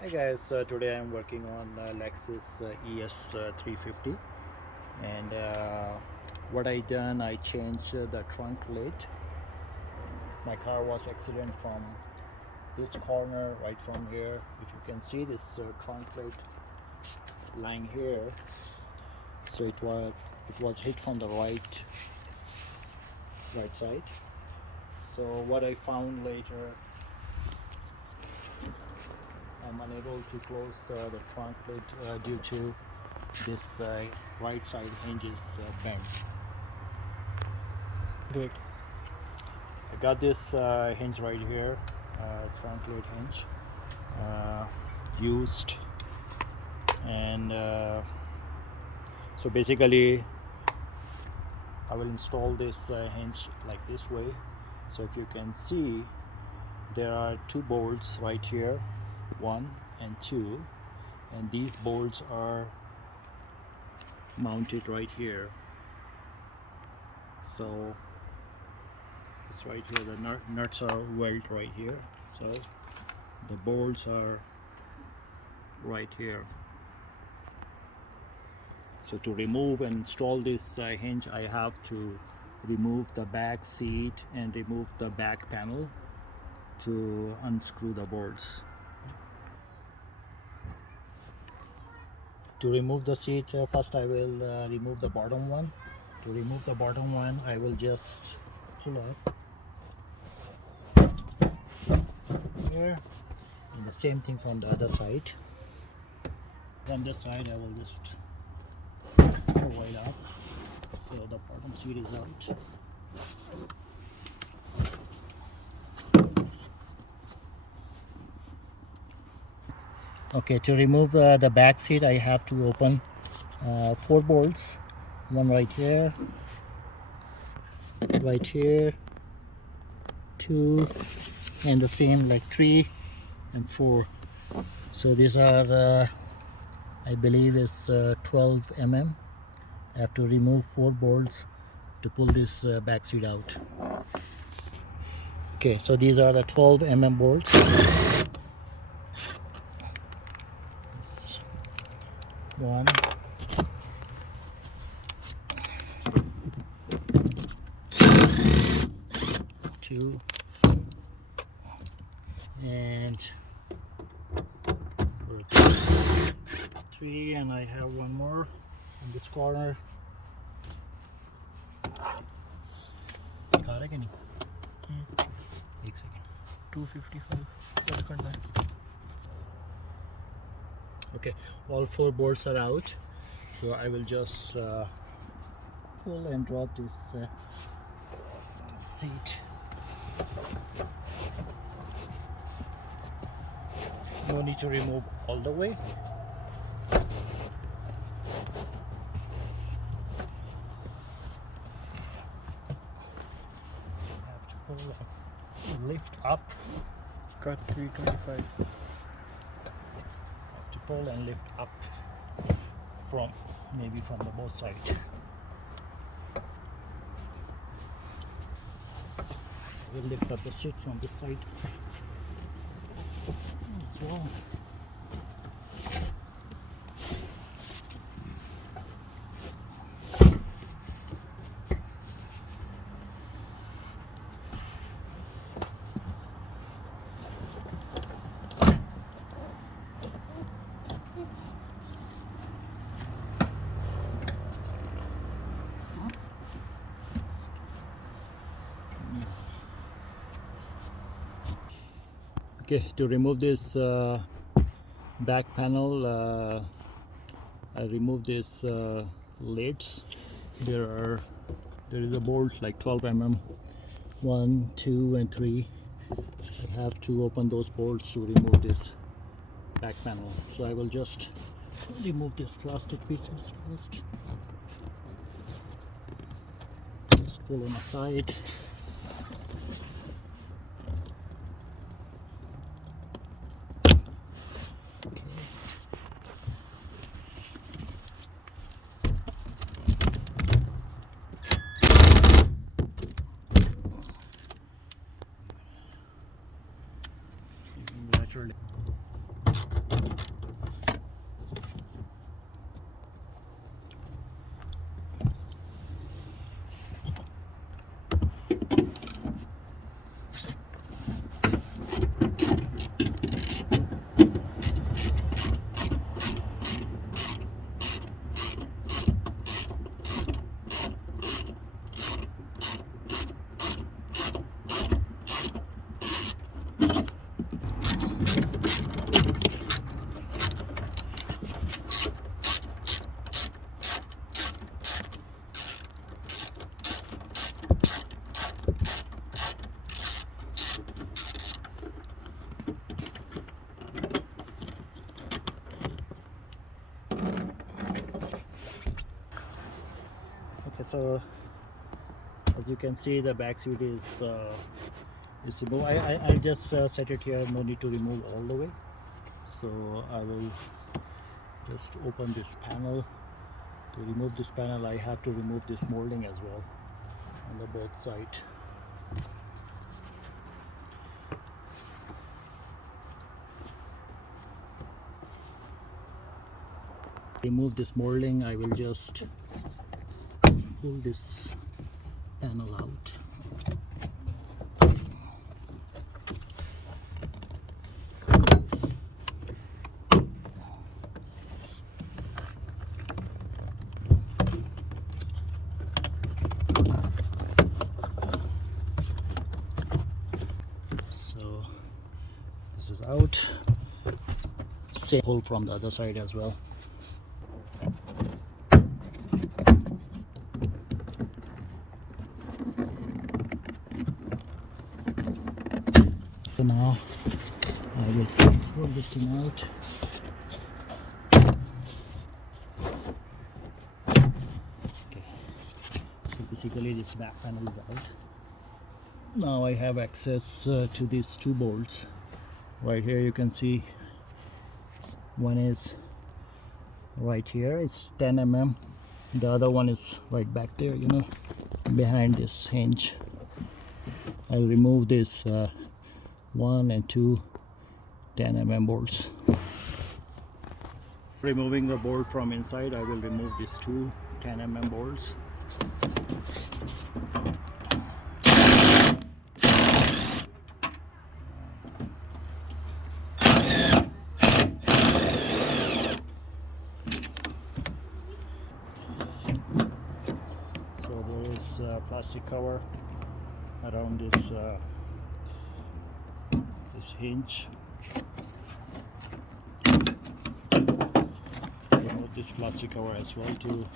Hi guys, today I'm working on Lexus ES 350, and what I changed the trunk lid. My car was accident from this corner, right from here. If you can see this trunk lid lying here, so it was hit from the right side. So what I found later, I'm unable to close the trunk lid due to this right side hinges bent. Great. I got this hinge right here, trunk lid hinge, used, and so basically I will install this hinge like this way. So if you can see, there are two bolts right here, 1 and 2, and these bolts are mounted right here. So it's right here, the nuts are welded right here, so the bolts are right here. So to remove and install this hinge, I have to remove the back seat and remove the back panel to unscrew the bolts. To remove the seat, first I will remove the bottom one. To remove the bottom one, I will just pull up here, and the same thing from the other side. From this side, I will just pull it up, so the bottom seat is out. Okay, to remove the back seat, I have to open 4 bolts. One right here, 2, and the same like 3 and 4. So these are, I believe, is 12 mm. I have to remove 4 bolts to pull this back seat out. Okay, so these are the 12 mm bolts. 1, 2, and 3, and I have one more in this corner. Car है कि नहीं? एक second. 255. Okay, all 4 bolts are out, so I will just pull and drop this seat. No need to remove all the way. Have to pull and lift up. Cut 325. Have to pull and lift up from from the both sides. We'll lift up the seat from this side as well. Okay, to remove this back panel, I remove this lids. There is a bolt like 12 mm, 1, 2, and 3. I have to open those bolts to remove this back panel. So I will just remove these plastic pieces first. Just pull them aside. Naturally. so as you can see, the back seat is removed. I'll just set it here, no need to remove all the way. So I will just open this panel. To remove this panel, I have to remove this molding as well on the both sides. Remove this molding, I will just pull this panel out. So this is out. Same pull from the other side as well. So now I will pull this thing out. Okay, so basically this back panel is out. Now I have access to these two bolts. Right here you can see one is right here, it's 10 mm. The other one is right back there, you know, behind this hinge. I'll remove this 1 and 2 10 mm bolts. Removing the bolt from inside, I will remove these two 10 mm bolts. So there is a plastic cover around this this hinge. Remove this plastic cover as well too.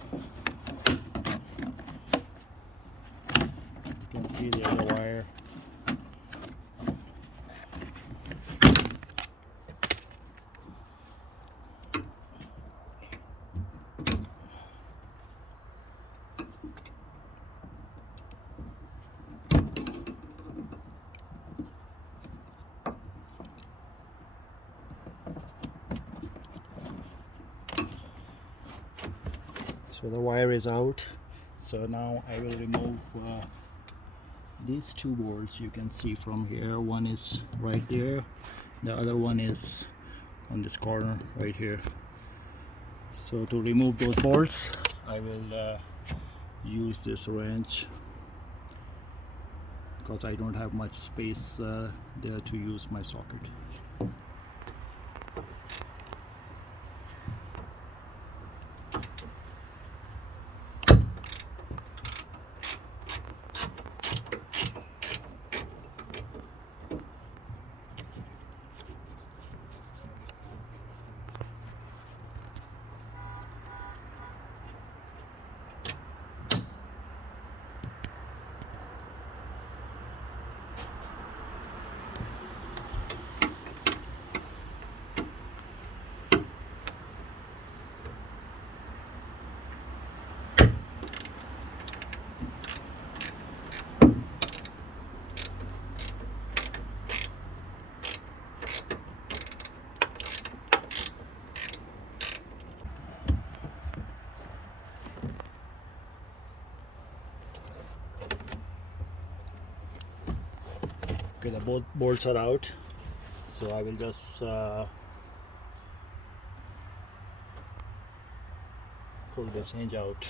You can see there's a wire. So the wire is out. So now I will remove these two bolts. You can see from here, one is right there, the other one is on this corner right here. So to remove those bolts, I will use this wrench because I don't have much space there to use my socket. Okay, the both bolts are out, so I will just pull this hinge out.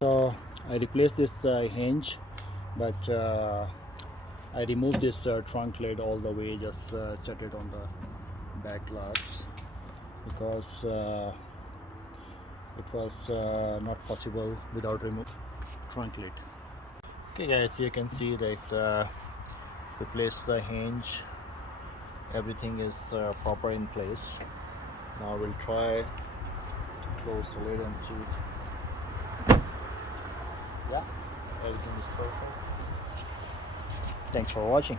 So I replaced this hinge, but I removed this trunk lid all the way, just set it on the back glass because it was not possible without removing trunk lid. Okay guys, you can see that replace the hinge, everything is proper in place. Now we'll try to close the lid and see. Yeah, everything is perfect. Thanks for watching.